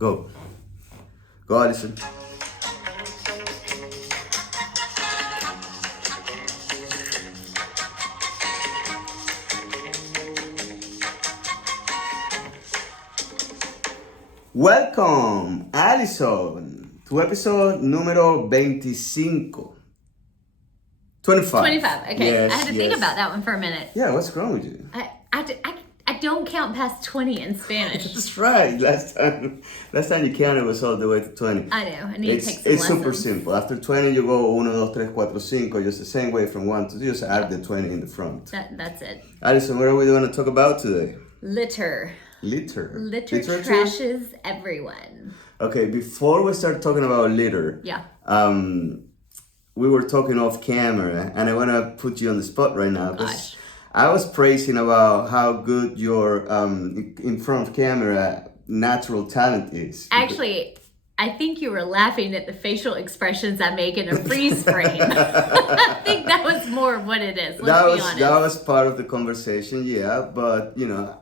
Go. Go, Alison. Welcome, Alison, to episode número 25. 25, okay. Yes, I had to think about that one for a minute. Yeah, what's wrong with you? I don't count past 20 in Spanish. That's right. Last time you counted was all the way to 20. I know. I need to take some It's lessons. super simple. After 20, you go 1, 2, 3, 4, 5. Just the same way from 1 to 2. Just add the 20 in the front. That's it. Alison, what are we going to talk about today? Litter. Litter. Litter trashes everyone. Okay, before we start talking about litter, Yeah. we were talking off camera, and I want to put you on the spot right now. Gosh. I was praising about how good your in front of camera natural talent is. Actually, I think you were laughing at the facial expressions I make in a freeze frame. I think that was more of what it is. Let's be honest. That was part of the conversation, yeah. But you know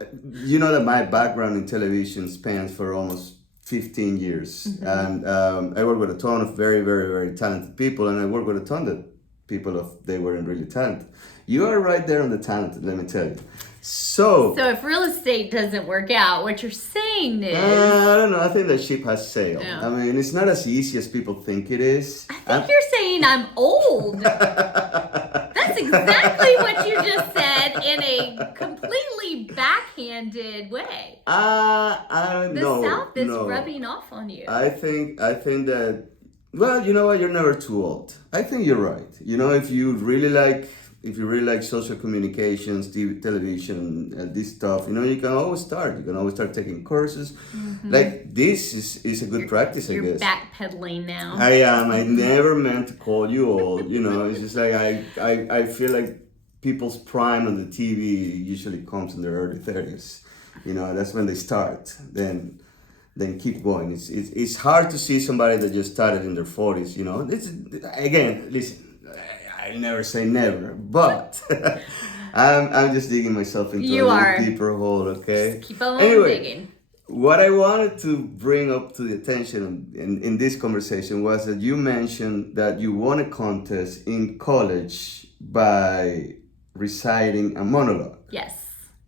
that my background in television spans for almost 15 years, and I work with a ton of very, very, very talented people, and I work with a ton of people they weren't really talented. You are right there on the talented, let me tell you. So if real estate doesn't work out, what you're saying is... I don't know. I think that ship has sailed. Yeah. I mean, it's not as easy as people think it is. I think you're saying I'm old. That's exactly what you just said in a completely backhanded way. I don't know. The South is rubbing off on you. I think that, well, you know what? You're never too old. I think you're right. You know, if you really like social communications, TV, television, this stuff, you can always start. You can always start taking courses. Like, this is a good practice, I guess. You're backpedaling now. I am. I never meant to call you old. It's just like I feel like people's prime on the TV usually comes in their early 30s. That's when they start. Then keep going. It's hard to see somebody that just started in their 40s. Again, listen. I never say never, but I'm just digging myself into a little deeper hole, okay? Just keep on digging. What I wanted to bring up to the attention in this conversation was that you mentioned that you won a contest in college by reciting a monologue. Yes,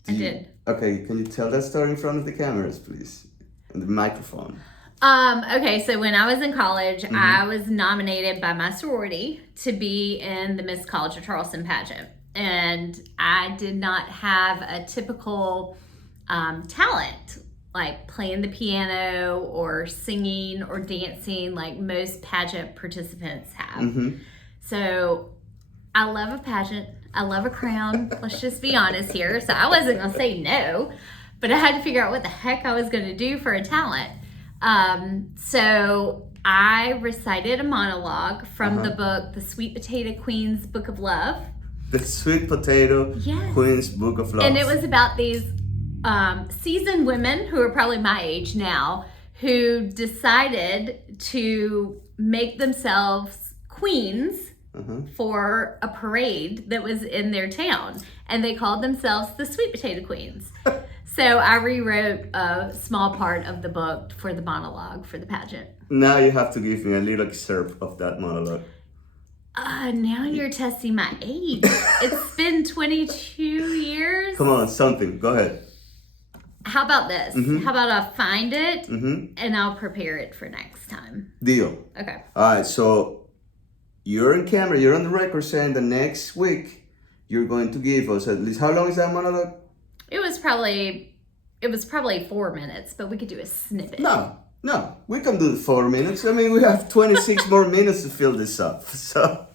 I did. Okay, can you tell that story in front of the cameras, please? And the microphone. Okay, so when I was in college, I was nominated by my sorority to be in the Miss College of Charleston pageant. And I did not have a typical talent, like playing the piano or singing or dancing like most pageant participants have. So I love a pageant. I love a crown. Let's just be honest here. So I wasn't going to say no, but I had to figure out what the heck I was going to do for a talent. So I recited a monologue from the book, The Sweet Potato Queen's Book of Love. The Sweet Potato Queen's Book of Love. And it was about these seasoned women who are probably my age now, who decided to make themselves queens for a parade that was in their town. And they called themselves the Sweet Potato Queens. So I rewrote a small part of the book for the monologue for the pageant. Now you have to give me a little excerpt of that monologue. Now you're testing my age. It's been 22 years. Come on, something. Go ahead. How about this? How about I find it and I'll prepare it for next time. Deal. Okay. All right, so you're on camera. You're on the record saying the next week you're going to give us at least, how long is that monologue? It was probably 4 minutes, but we could do a snippet. No, we can do the 4 minutes. I mean, we have 26 more minutes to fill this up. So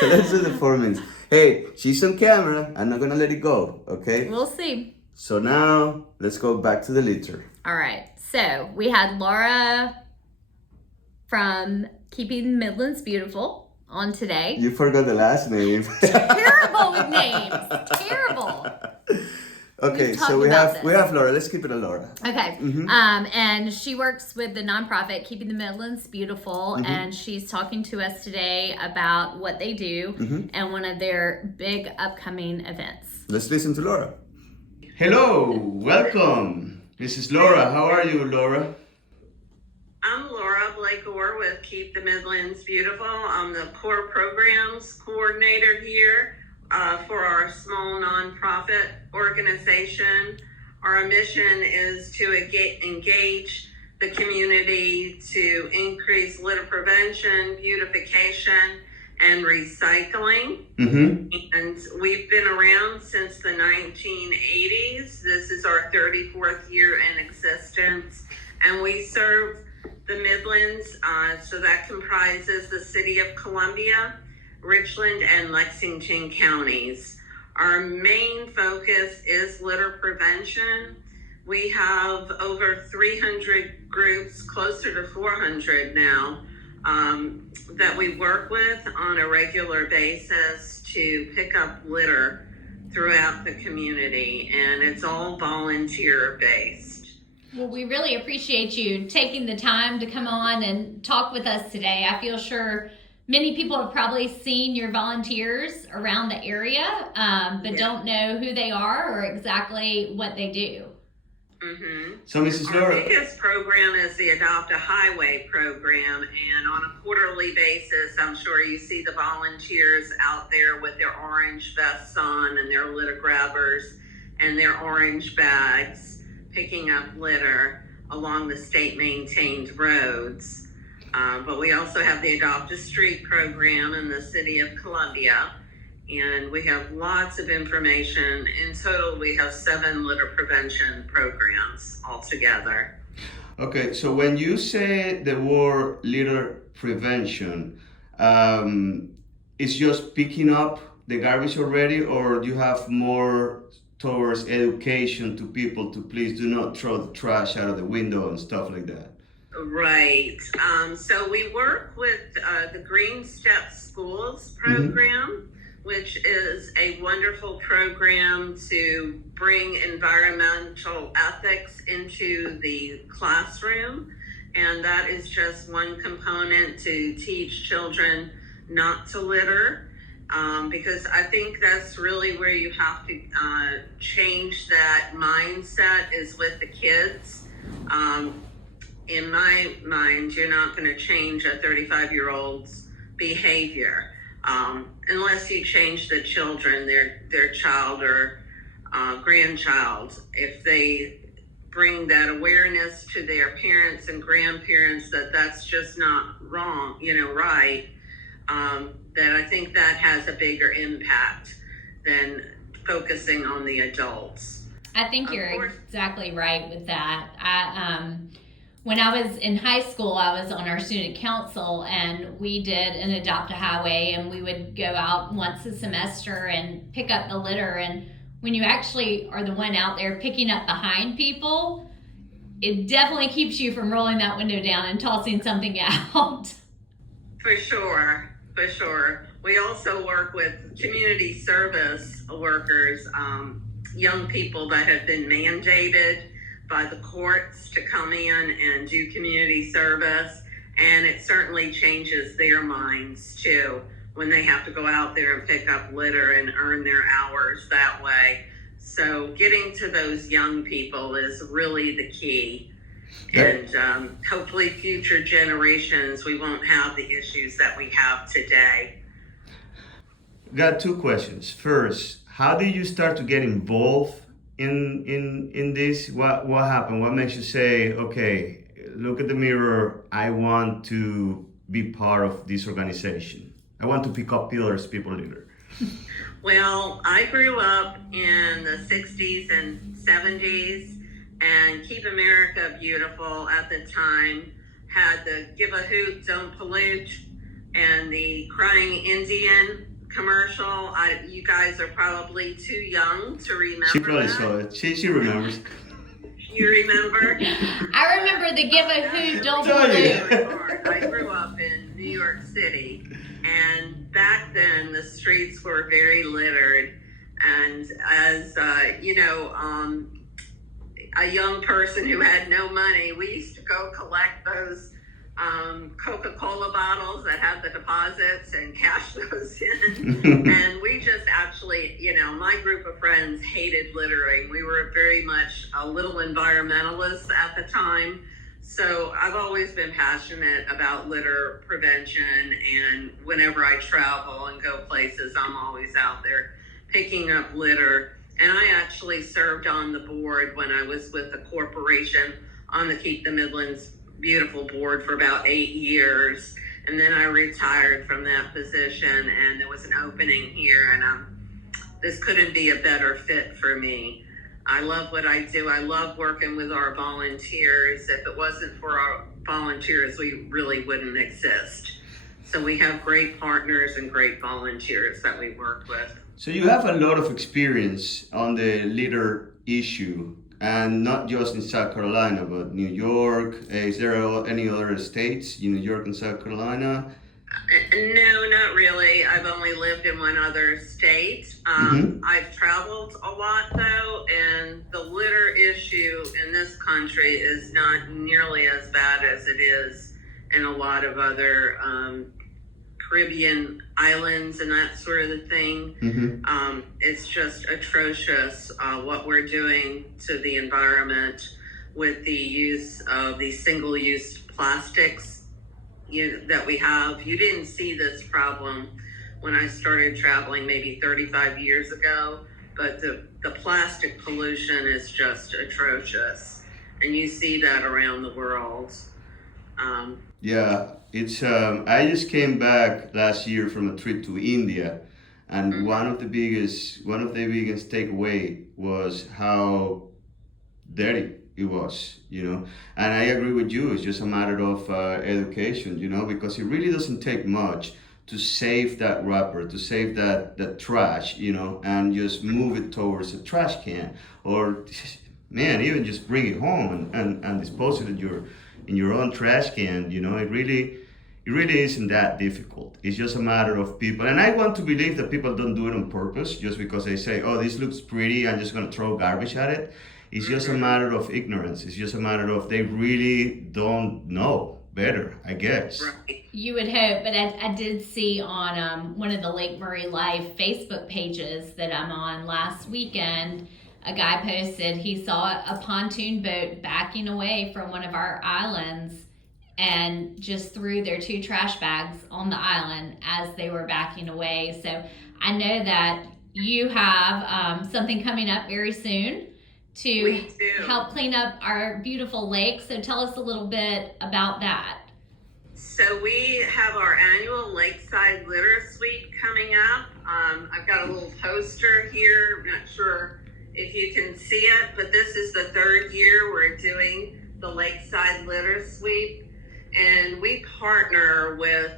let's do the 4 minutes. Hey, she's on camera. I'm not going to let it go, okay? We'll see. So now, let's go back to the litter. All right. So we had Laura from Keeping the Midlands Beautiful on today. You forgot the last name. Terrible with names. Terrible. Okay, so we have Laura. Let's keep it a Laura. Okay. And she works with the nonprofit Keeping the Midlands Beautiful, and she's talking to us today about what they do and one of their big upcoming events. Let's listen to Laura. Hello, welcome. This is Laura. How are you, Laura? Kelly Gore with Keep the Midlands Beautiful. I'm the core programs coordinator here for our small nonprofit organization. Our mission is to engage the community to increase litter prevention, beautification, and recycling. And we've been around since the 1980s. This is our 34th year in existence. And we serve the Midlands, so that comprises the city of Columbia, Richland, and Lexington counties. Our main focus is litter prevention. We have over 300 groups, closer to 400 now, that we work with on a regular basis to pick up litter throughout the community, and it's all volunteer based. Well, we really appreciate you taking the time to come on and talk with us today. I feel sure many people have probably seen your volunteers around the area, but don't know who they are or exactly what they do. So, Mrs. Our Laura, biggest program is the Adopt a Highway program, and on a quarterly basis, I'm sure you see the volunteers out there with their orange vests on and their litter grabbers and their orange bags, picking up litter along the state maintained roads. But we also have the Adopt a Street program in the city of Columbia, and we have lots of information. In total, we have 7 litter prevention programs altogether. okay, so when you say the word litter prevention, it's just picking up the garbage already, or do you have more towards education to people to please do not throw the trash out of the window and stuff like that? Right. So we work with the Green Step Schools program, which is a wonderful program to bring environmental ethics into the classroom. And that is just one component to teach children not to litter. Because I think that's really where you have to change that mindset is with the kids. In my mind, you're not going to change a 35-year-old's behavior unless you change the children, their child or grandchild. If they bring that awareness to their parents and grandparents that that's just not wrong, right, that I think that has a bigger impact than focusing on the adults. I think you're exactly right with that. When I was in high school, I was on our student council, and we did an Adopt a Highway, and we would go out once a semester and pick up the litter. And when you actually are the one out there picking up behind people, it definitely keeps you from rolling that window down and tossing something out. For sure. We also work with community service workers, young people that have been mandated by the courts to come in and do community service, and it certainly changes their minds too when they have to go out there and pick up litter and earn their hours that way. So getting to those young people is really the key. And hopefully future generations, we won't have the issues that we have today. Got 2 questions. First, how did you start to get involved in this? What happened? What makes you say, okay, look at the mirror, I want to be part of this organization. I want to pick up pillars people litter. Well, I grew up in the 60s and 70s, and Keep America Beautiful at the time had the Give a Hoot, Don't Pollute, and the Crying Indian commercial. You guys are probably too young to remember. She probably that. saw it. She remembers. You remember? I remember the Give a Hoot, Don't Pollute. I grew up in New York City, and back then the streets were very littered. And as a young person who had no money, we used to go collect those Coca-Cola bottles that had the deposits and cash those in. And we just actually, my group of friends hated littering. We were very much a little environmentalists at the time. So I've always been passionate about litter prevention, and whenever I travel and go places, I'm always out there picking up litter. And I actually served on the board when I was with the corporation on the Keep the Midlands Beautiful board for about 8 years. And then I retired from that position, and there was an opening here, and this couldn't be a better fit for me. I love what I do. I love working with our volunteers. If it wasn't for our volunteers, we really wouldn't exist. So we have great partners and great volunteers that we work with. So you have a lot of experience on the litter issue, and not just in South Carolina, but New York. Is there any other states, New York and South Carolina? No, not really. I've only lived in one other state. I've traveled a lot, though, and the litter issue in this country is not nearly as bad as it is in a lot of other Caribbean islands and that sort of the thing. It's just atrocious what we're doing to the environment with the use of these single-use plastics that we have. You didn't see this problem when I started traveling maybe 35 years ago, but the plastic pollution is just atrocious, and you see that around the world. Yeah, it's. I just came back last year from a trip to India, and one of the biggest takeaway was how dirty it was, and I agree with you. It's just a matter of education, because it really doesn't take much to save that wrapper, to save that trash, and just move it towards a trash can, or man, even just bring it home and dispose it in your own trash can. It really isn't that difficult. It's just a matter of people, and I want to believe that people don't do it on purpose just because they say, oh, this looks pretty, I'm just going to throw garbage at it. It's just a matter of ignorance. It's just a matter of they really don't know better, I guess. Right. You would hope, but I did see on one of the Lake Murray Life Facebook pages that I'm on last weekend, a guy posted he saw a pontoon boat backing away from one of our islands and just threw their 2 trash bags on the island as they were backing away. So I know that you have something coming up very soon to help clean up our beautiful lake. So tell us a little bit about that. So we have our annual Lakeside Litter Sweep coming up. I've got a little poster here. I'm not sure if you can see it, but this is the 3rd year we're doing the Lakeside Litter Sweep. And we partner with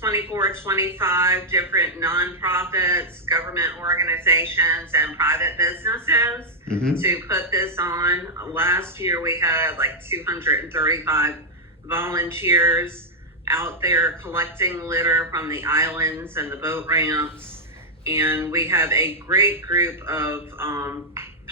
25 different nonprofits, government organizations, and private businesses to put this on. Last year we had like 235 volunteers out there collecting litter from the islands and the boat ramps. And we have a great group of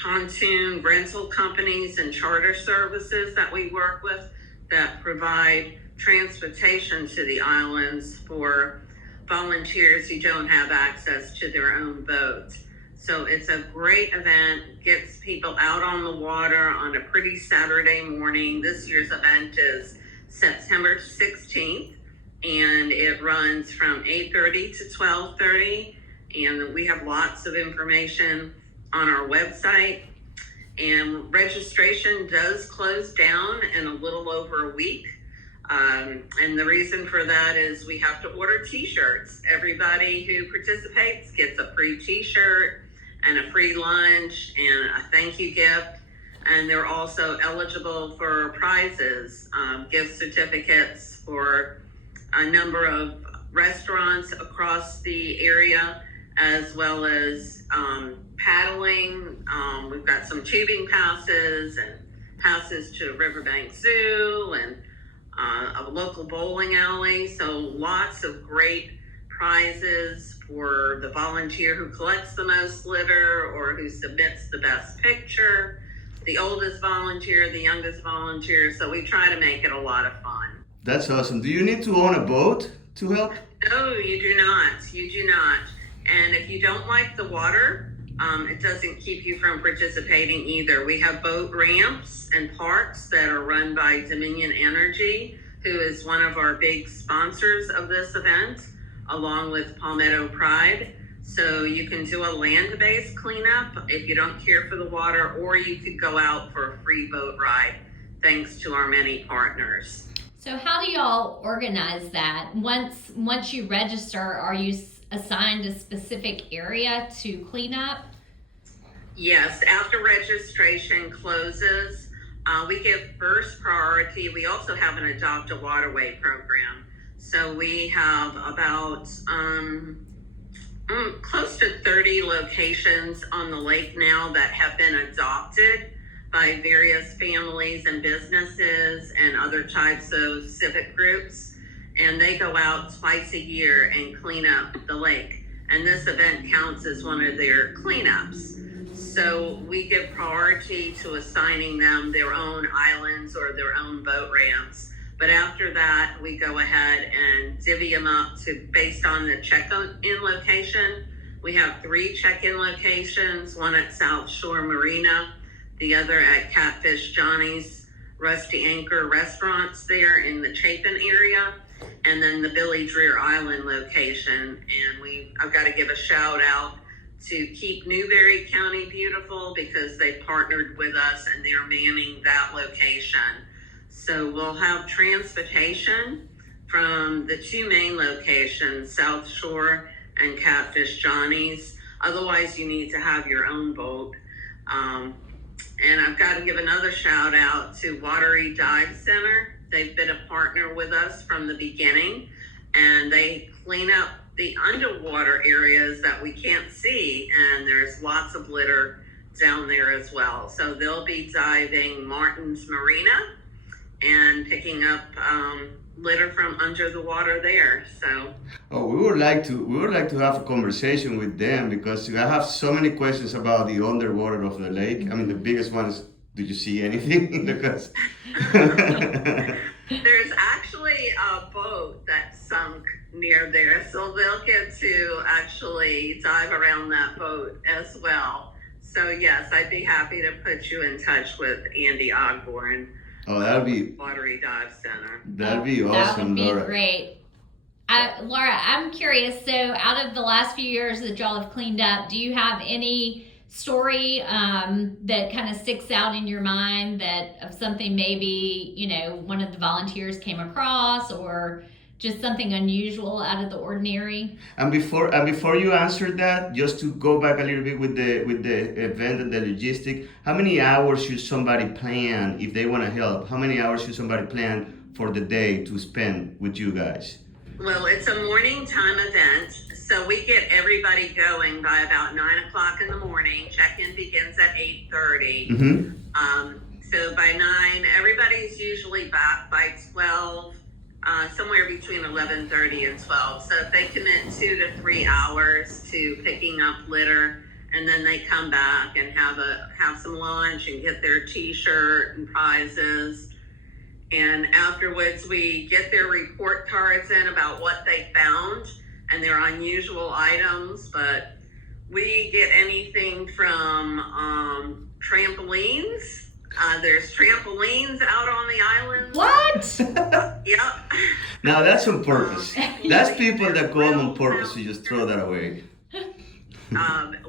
pontoon rental companies and charter services that we work with that provide transportation to the islands for volunteers who don't have access to their own boat. So it's a great event, gets people out on the water on a pretty Saturday morning. This year's event is September 16th, and it runs from 8:30 to 12:30, and we have lots of information on our website. And registration does close down in a little over a week. And the reason for that is we have to order t-shirts. Everybody who participates gets a free t-shirt and a free lunch and a thank you gift. And they're also eligible for prizes, gift certificates for a number of restaurants across the area, as well as paddling. We've got some tubing passes and passes to Riverbank Zoo and a local bowling alley. So lots of great prizes for the volunteer who collects the most litter or who submits the best picture, the oldest volunteer, the youngest volunteer. So we try to make it a lot of fun. That's awesome. Do you need to own a boat to help? No, you do not. You do not. And if you don't like the water, it doesn't keep you from participating either. We have boat ramps and parks that are run by Dominion Energy, who is one of our big sponsors of this event, along with Palmetto Pride. So you can do a land-based cleanup if you don't care for the water, or you could go out for a free boat ride, thanks to our many partners. So how do y'all organize that? Once you register, are you assigned a specific area to clean up? Yes, after registration closes, we give first priority. We also have an Adopt a Waterway program. So we have about close to 30 locations on the lake now that have been adopted by various families and businesses and other types of civic groups. And they go out twice a year and clean up the lake. And this event counts as one of their cleanups. So we give priority to assigning them their own islands or their own boat ramps. But after that, we go ahead and divvy them up based on the check-in location. We have 3 check-in locations, one at South Shore Marina, the other at Catfish Johnny's Rusty Anchor restaurants there in the Chapin area, and then the Billy Dreer Island location. And I've got to give a shout out to Keep Newberry County Beautiful, because they partnered with us and they're manning that location. So we'll have transportation from the 2 main locations, South Shore and Catfish Johnny's. Otherwise, you need to have your own boat. And I've got to give another shout out to Watery Dive Center. They've been a partner with us from the beginning, and they clean up the underwater areas that we can't see, and there's lots of litter down there as well. So they'll be diving Martin's Marina and picking up litter from under the water there. So we would like to have a conversation with them, because I have so many questions about the underwater of the lake. I mean, the biggest one is, did you see anything? Because there's actually a boat that sunk near there, so they'll get to actually dive around that boat as well. So yes, I'd be happy to put you in touch with Andy Ogborn. Oh, that'd be Watery Dive Center. That'd be awesome, That would be Laura. great. Laura, I'm curious. So, out of the last few years that y'all have cleaned up, do you have any story that kind of sticks out in your mind, that of something maybe one of the volunteers came across, or just something unusual out of the ordinary? And before you answer that, just to go back a little bit with the event and the logistic, how many hours should somebody plan if they want to help? How many hours should somebody plan for the day to spend with you guys? Well, it's a morning time event, so we get everybody going by about 9 o'clock in the morning. Check-in begins at 8:30. Mm-hmm. So by 9, everybody's usually back by 12. Somewhere between 11:30 and 12. So if they commit 2 to 3 hours to picking up litter, and then they come back and have some lunch and get their T-shirt and prizes, and afterwards we get their report cards in about what they found and their unusual items. But we get anything from trampolines. There's trampolines out on the island. What? Yep. Now that's on purpose. That's people that go on purpose to just throw that away.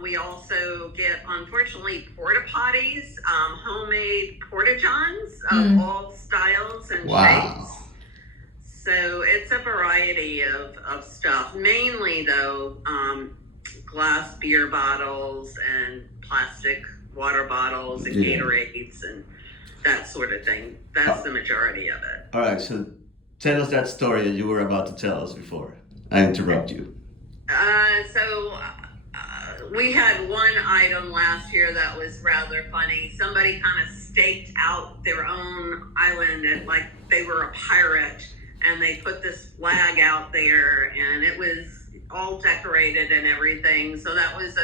We also get, unfortunately, porta potties, homemade porta johns of all styles and shapes. So it's a variety of stuff. Mainly, though, glass beer bottles and plastic water bottles and Gatorades and that sort of thing. That's the majority of it. All right, so tell us that story that you were about to tell us before I interrupt you. We had one item last year that was rather funny. Somebody kind of staked out their own island and like they were a pirate, and they put this flag out there, and it was all decorated and everything. So that was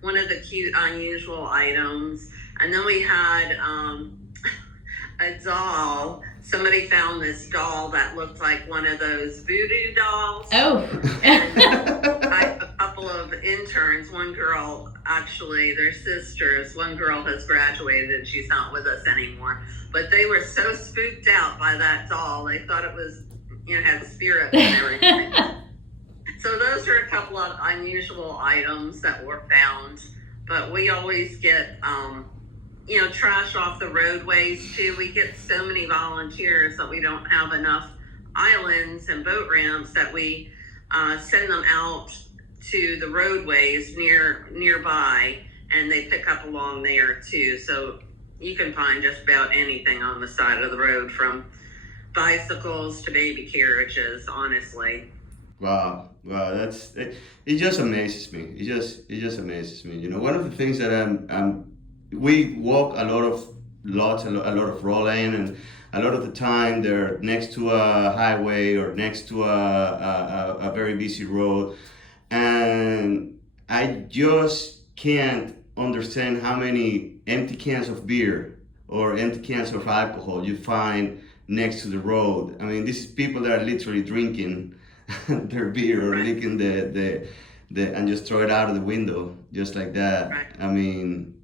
one of the cute, unusual items. And then we had a doll. Somebody found this doll that looked like one of those voodoo dolls. Oh. And I have a couple couple of interns. One girl, actually, they're sisters. One girl has graduated and she's not with us anymore. But they were so spooked out by that doll. They thought it was, had spirits and everything. So those are a couple of unusual items that were found. But we always get, trash off the roadways too. We get so many volunteers that we don't have enough islands and boat ramps that we send them out to the roadways nearby, and they pick up along there too. So you can find just about anything on the side of the road, from bicycles to baby carriages, honestly. Wow, that's it. It just amazes me. It just amazes me. One of the things that we walk a lot of roll lane, and a lot of the time they're next to a highway or next to a very busy road, and I just can't understand how many empty cans of beer or empty cans of alcohol you find next to the road. I mean, this is people that are literally drinking their beer or licking the and just throw it out of the window just like that. Right. I mean,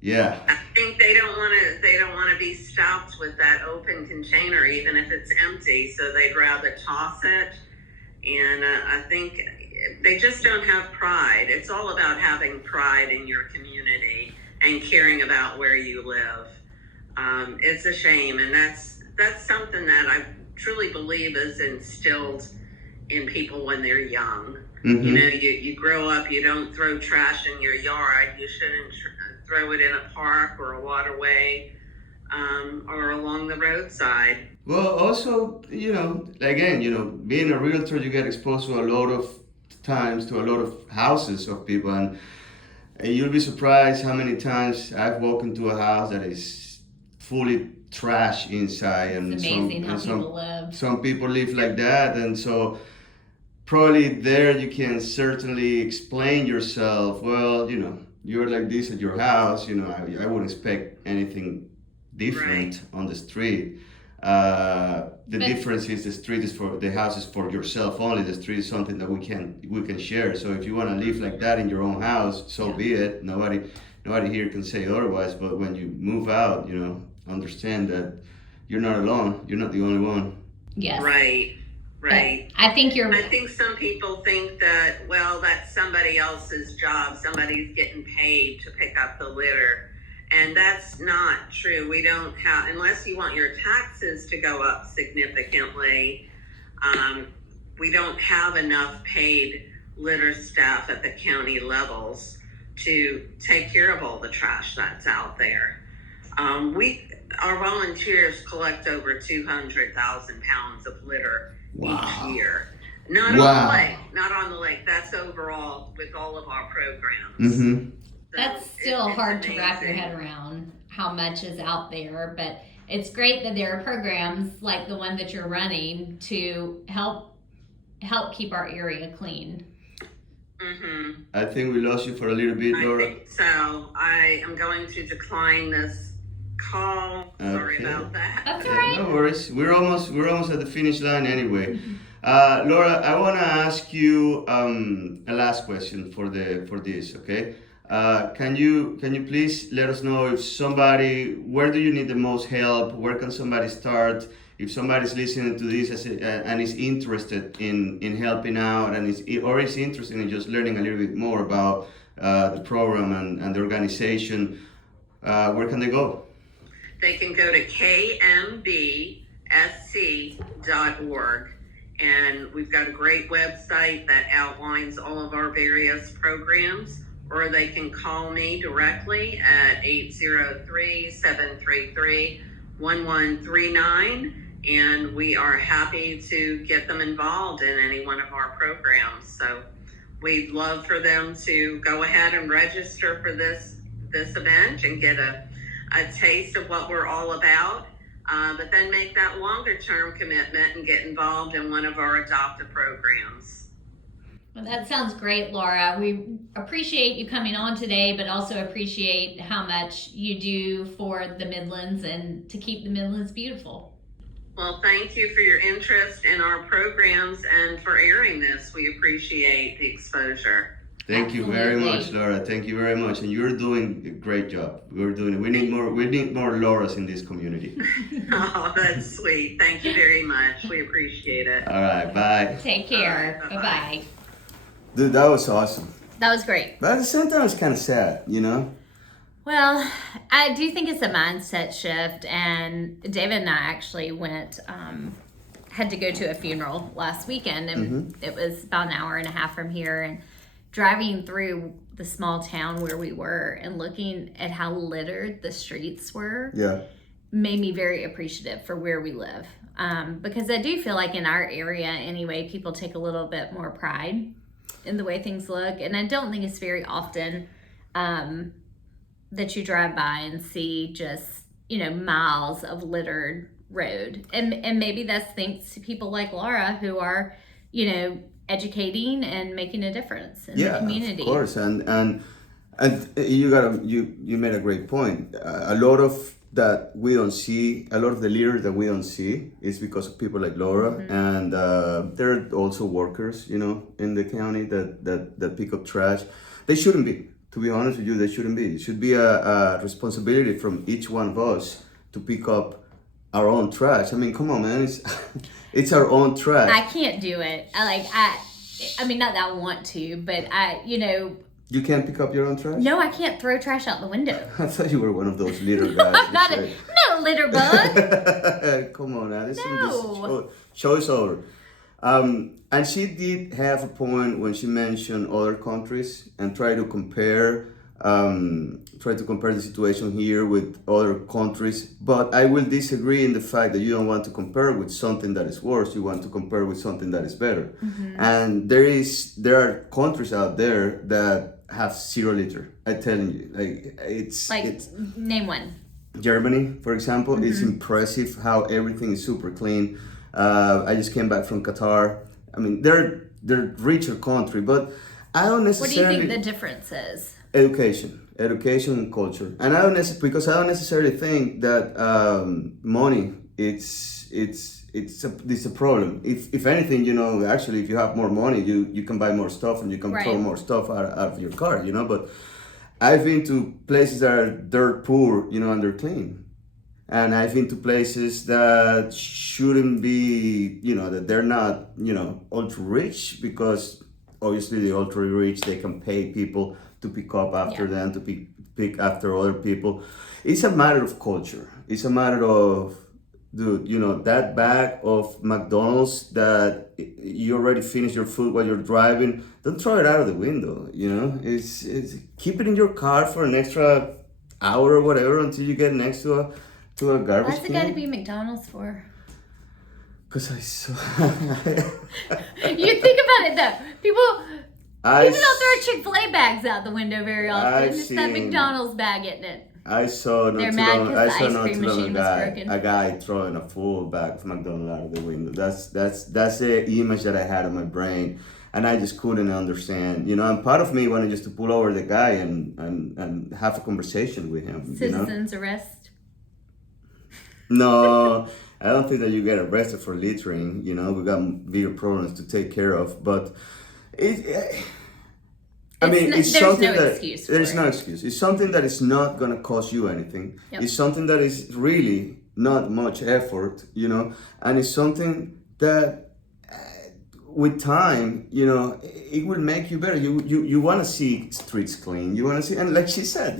yeah. I think they don't want to be stopped with that open container, even if it's empty. So they'd rather toss it. And I think they just don't have pride. It's all about having pride in your community and caring about where you live. It's a shame, and that's something that I truly believe is instilled in people when they're young. Mm-hmm. You grow up, you don't throw trash in your yard. You shouldn't throw it in a park or a waterway, or along the roadside. Well, also, again, being a realtor, you get exposed to a lot of times to a lot of houses of people, and you'll be surprised how many times I've walked into a house that is fully trash inside. And it's amazing how people live. Some people live like that, and so probably there you can certainly explain yourself. Well, you're like this at your house. I wouldn't expect anything different on the street. The difference is the house is for yourself only. The street is something that we can share. So if you want to live like that in your own house, so be it. Nobody here can say otherwise. But when you move out, understand that you're not alone. You're not the only one. Yes. Right. I think some people think that, that's somebody else's job. Somebody's getting paid to pick up the litter. And that's not true. We don't have, unless you want your taxes to go up significantly, we don't have enough paid litter staff at the county levels to take care of all the trash that's out there. Our volunteers collect over 200,000 pounds of litter each year. Not on the lake. That's overall with all of our programs. Mm-hmm. That's still hard to wrap your head around, how much is out there, but it's great that there are programs like the one that you're running to help keep our area clean. Mm-hmm. I think we lost you for a little bit, Laura. I think so. I am going to decline this call. Sorry about that. That's all right. No worries. We're almost at the finish line anyway. Laura, I want to ask you a last question for this, okay? Can you please let us know where do you need the most help? Where can somebody start? If somebody's listening to this and is interested in helping out and is interested in just learning a little bit more about the program and the organization, where can they go? They can go to kmbsc.org. And we've got a great website that outlines all of our various programs. Or they can call me directly at 803-733-1139, and we are happy to get them involved in any one of our programs. So we'd love for them to go ahead and register for this event and get a taste of what we're all about, but then make that longer term commitment and get involved in one of our adoptive programs. Well, that sounds great, Laura. We appreciate you coming on today, but also appreciate how much you do for the Midlands and to keep the Midlands beautiful. Well, thank you for your interest in our programs and for airing this. We appreciate the exposure. Thank you very Absolutely. much, Laura. Thank you very much, and you're doing a great job. We're doing it. We need more. We need more Lauras in this community. Oh, that's sweet. Thank you very much. We appreciate it. All right, bye. Take care. All right, Bye bye-bye. bye. Dude, that was awesome. That was great. But at the same time, it's kind of sad, you know. Well, I do think it's a mindset shift, and David and I actually went, had to go to a funeral last weekend, and it was about an hour and a half from here, and driving through the small town where we were and looking at how littered the streets were Yeah. made me very appreciative for where we live. Because I do feel like in our area anyway, people take a little bit more pride in the way things look, and I don't think it's very often that you drive by and see just, miles of littered road. And maybe that's thanks to people like Laura who are, educating and making a difference in the community. Of course. And you made a great point. A lot of that we don't see, a lot of the leaders that we don't see is because of people like Laura, and there are also workers, in the county that pick up trash. They shouldn't be. To be honest with you, they shouldn't be. It should be a responsibility from each one of us to pick up our own trash. I mean, come on, man. It's our own trash. I can't do it. I mean, not that I want to, but You can't pick up your own trash? no, I can't throw trash out the window. I thought you were one of those litter guys. I'm not a litter bug. Come on, now. No. Show is over. And she did have a point when she mentioned other countries and try to compare the situation here with other countries. But I will disagree in the fact that you don't want to compare with something that is worse. You want to compare with something that is better. And there are countries out there that have zero litter. I'm telling you, it's name one. Germany, for example. It's impressive how everything is super clean. I just came back from Qatar. I mean, they're richer country, but I don't necessarily. What do you think the difference is? Education and culture, and I don't necessarily think that money it's a problem. If anything, actually, if you have more money, you can buy more stuff and you can throw more stuff out of your car, But I've been to places that are dirt poor, and they're clean. And I've been to places that shouldn't be, that they're not, ultra rich, because obviously the ultra rich, they can pay people to pick up after them, to pick after other people. It's a matter of culture. It's a matter of, dude, that bag of McDonald's that you already finished your food while you're driving, don't throw it out of the window, It's keep it in your car for an extra hour or whatever until you get next to a garbage What's it got to be McDonald's for? Because I saw. You think about it though. People don't throw Chick-fil-A bags out the window very often. It's that McDonald's bag, isn't it? I saw not They're too mad long. because I the saw ice not cream too long machine was broken. a guy throwing a full bag of McDonald's out of the window. That's the image that I had in my brain, and I just couldn't understand. And part of me wanted just to pull over the guy and have a conversation with him. Citizens arrest. No, I don't think that you get arrested for littering. We got bigger problems to take care of. But it's something that there's no excuse. It's something that is not gonna cost you anything. Yep. It's something that is really not much effort, and it's something that with time, it will make you better. You want to see streets clean. You want to see, and like she said,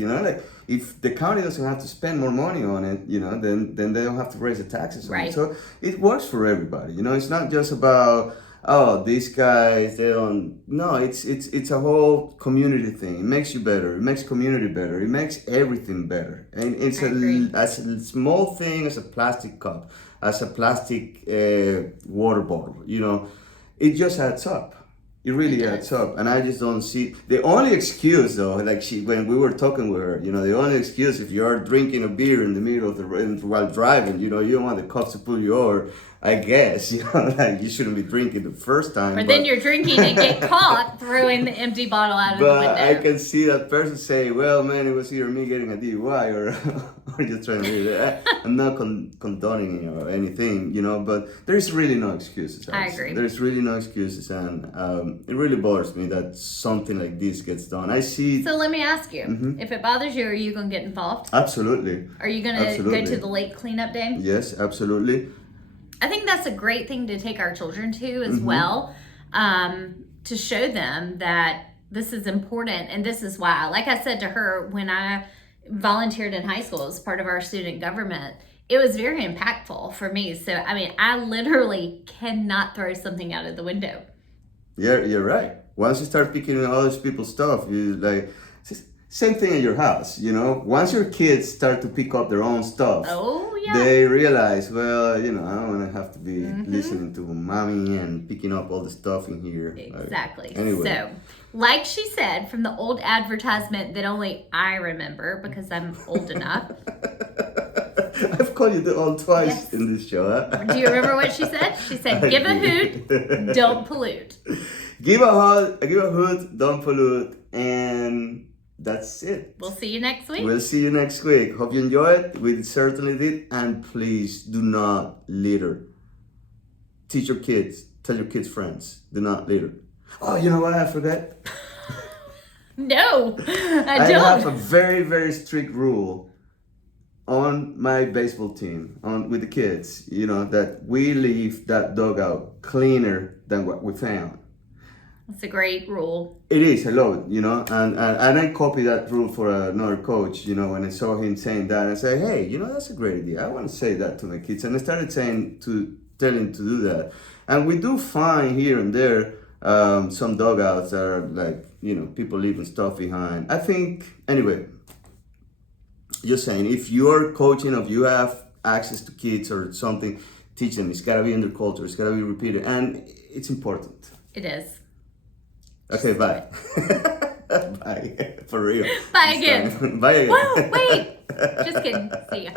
if the county doesn't have to spend more money on it, then they don't have to raise the taxes on it. So it works for everybody. It's not just about these guys. They don't. No, it's a whole community thing. It makes you better. It makes community better. It makes everything better. And it's as a small thing as a plastic cup, as a plastic water bottle. It just adds up. It really adds up, and I just don't see the only excuse though. When we were talking with her, the only excuse if you're drinking a beer in the middle of the road while driving, you don't want the cops to pull you over. I guess, like you shouldn't be drinking the first time. Or then you're drinking and get caught throwing the empty bottle out of the window. But I can see that person say, well, man, it was either me getting a DUI or just trying to do that. I'm not condoning or anything, but there's really no excuses. I agree. There's really no excuses, and it really bothers me that something like this gets done. I see. So let me ask you, if it bothers you, are you going to get involved? Absolutely. Are you going to go to the lake cleanup day? Yes, absolutely. I think that's a great thing to take our children to as well, to show them that this is important and this is why. Like I said to her, when I volunteered in high school as part of our student government, it was very impactful for me. So, I mean, I literally cannot throw something out of the window. Yeah, you're right. Once you start picking other people's stuff, you like, same thing in your house, Once your kids start to pick up their own stuff, they realize, well, I don't want to have to be listening to mommy and picking up all the stuff in here. Exactly. Anyway. So, like she said, from the old advertisement that only I remember because I'm old enough. I've called you all twice in this show. Huh? Do you remember what she said? She said, give a hoot, don't pollute. Give a hoot, don't pollute, and that's it. We'll see you next week. We'll see you next week. Hope you enjoyed. We certainly did. And please do not litter. Teach your kids. Tell your kids' friends. Do not litter. Oh, you know what? I forgot. No, I I don't. have a very, very strict rule on my baseball team, with the kids, that we leave that dugout cleaner than what we found. It's a great rule. It is, I love it, and I copy that rule for another coach, when I saw him saying that, I said, hey, that's a great idea. I want to say that to my kids. And I started telling to do that. And we do find here and there some dugouts that are like, people leaving stuff behind. I think, anyway, just saying, if you're coaching, if you have access to kids or something, teach them. It's got to be in their culture. It's got to be repeated. And it's important. It is. Okay, bye. Bye. For real. Bye again. Bye again. Whoa, wait. Just kidding. See ya.